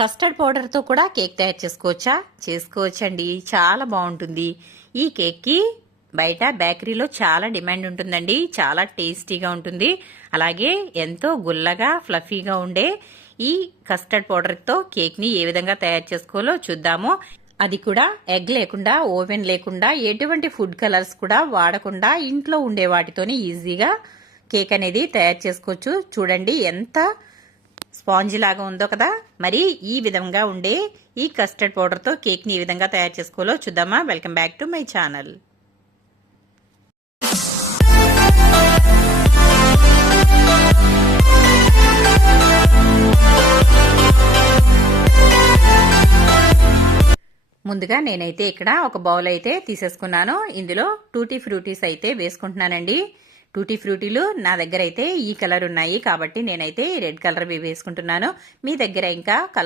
Custard పౌడర్తో కూడా cake తయారు చేసుకోవచ్చా? చేసుకోవచ్చండి, చాలా బాగుంటుంది. ఈ కేక్కి బయట బేకరీలో చాలా డిమాండ్ ఉంటుందండి. చాలా టేస్టీగా ఉంటుంది. అలాగే ఎంతో గుల్లగా ఫ్లఫీగా ఉండే ఈ కస్టర్డ్ పౌడర్తో కేక్ని ఏ విధంగా తయారు చేసుకోవాలో చూద్దాము. అది కూడా ఎగ్ లేకుండా, ఓవెన్ లేకుండా, ఎటువంటి ఫుడ్ కలర్స్ కూడా వాడకుండా ఇంట్లో ఉండే వాటితోనే ఈజీగా కేక్ అనేది తయారు చేసుకోవచ్చు. చూడండి ఎంత స్పాంజీ లాగా ఉందో కదా. మరి ఈ విధంగా ఉండే ఈ కస్టర్డ్ పౌడర్తో కేక్ని ఈ విధంగా తయారు చేసుకోవాలో చూద్దామా. Welcome back to my channel. ముందుగా నేనైతే ఇక్కడ ఒక బౌల్ అయితే తీసేసుకున్నాను. ఇందులో టూటీ ఫ్రూటీస్ అయితే వేసుకుంటున్నానండి. టూటీ ఫ్రూటీలు నా దగ్గర అయితే ఈ కలర్ ఉన్నాయి కాబట్టి నేనైతే రెడ్ కలర్ వేసుకుంటున్నాను. మీ దగ్గర ఇంకా కలర్